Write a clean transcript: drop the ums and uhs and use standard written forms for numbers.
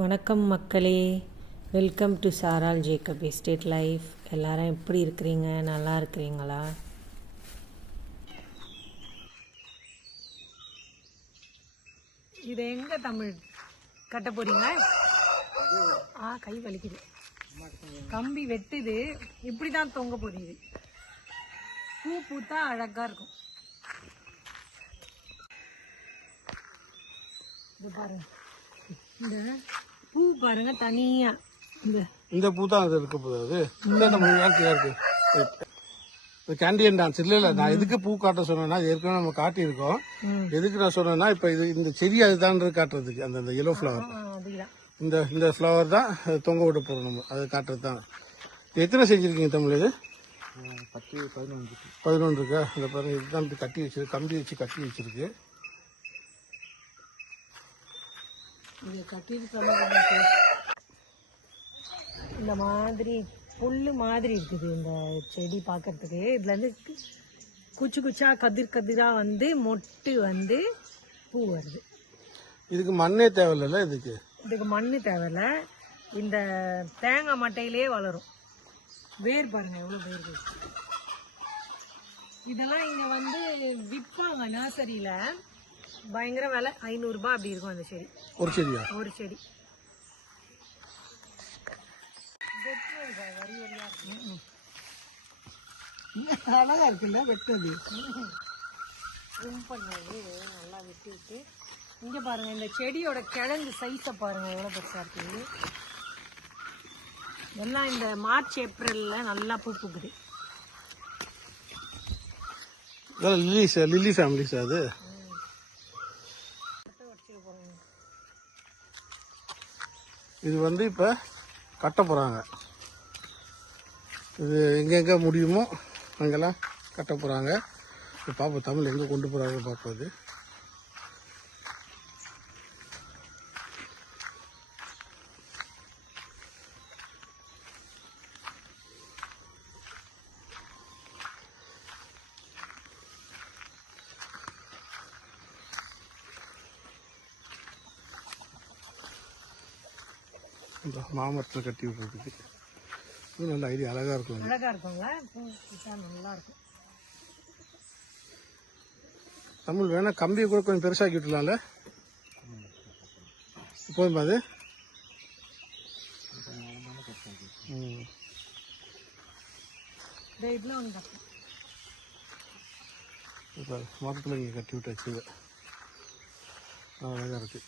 வணக்கம் மக்களே, welcome to சாரால் ஜேக்கப் எஸ்டேட் லைஃப். எல்லாரும் எப்படி இருக்கிறீங்க? நல்லா இருக்கிறீங்களா? இது எங்க தமிழ் கட்ட போறீங்க? கை வலிக்குது, கம்பி வெட்டுது. இப்படிதான் தொங்க போறீங்க. பூ பூத்தா அழகா இருக்கும். இது பாருங்க, இந்த பூ பாருங்க தனியா. இந்த பூ தான் அது இருக்க போகுது. கேண்டியன் டான்ஸ் இல்ல. நான் எதுக்கு பூ காட்ட சொன்னேன்னா, ஏற்கனவே நம்ம காட்டியிருக்கோம். எதுக்கு நான் சொன்னேன்னா, இப்ப இது இந்த செடி அதுதான் காட்டுறதுக்கு, அந்த எல்லோ ஃபிளவர், இந்த ஃபிளவர் தான் தொங்க விட போறோம் நம்ம, அதை காட்டுறது தான். எத்தனை செஞ்சிருக்கீங்க தமிழ்? இது 11 இருக்கா? இந்த பாருங்க, இதுதான் கட்டி வச்சிருக்கு, கம்பி வச்சு கட்டி வச்சிருக்கு. இந்த மாதிரி புல்லு மாதிரி இருக்குது இந்த செடி பார்க்கறதுக்கு. இதுல இருந்து குச்சி குச்சா கதிரா வந்து மொட்டு வந்து பூ வருது. இதுக்கு மண்ணே தேவையில்ல. இதுக்கு மண்ணு தேவையில்ல. இந்த தேங்காய் மட்டையிலே வளரும். வேர் பாருங்க எவ்வளவு வேர். இதெல்லாம் இங்க வந்து விற்பாங்க நர்சரியில. பயங்கர விலை, 500 ரூபாய் அப்படி இருக்கும் அந்த செடி. ஒரு செடி அழகா இருக்குல்ல வெட்டது. நல்லா வெட்டி விட்டு இங்க பாருங்க, இந்த செடியோட கிழங்கு சைஸை பாருங்க எவ்வளவு பெருசா இருக்கு. எல்லாம் இந்த மார்ச் ஏப்ரல்ல நல்லா பூ பூக்குது. லில்லி ஃபேமிலிஸ் அது. இது வந்து இப்போ கட்ட போகிறாங்க. இது எங்கெங்கே முடியுமோ அங்கெல்லாம் கட்ட போகிறாங்க. இப்போ பார்ப்போம் தமிழ் எங்கே கொண்டு போகிறாங்க பார்ப்போம். அது மாமரத்தில் கட்டி விட்டுருக்கு. இது நல்ல ஐடியா, அழகாக இருக்கும். நல்லா இருக்கும். தமிழ் வேணா கம்பியை கூட கொஞ்சம் பெருசாக்கி விட்டுலாம்ல. போதும் அது. மரத்தில் இங்கே கட்டி விட்டாச்சு. அழகாக இருக்கு.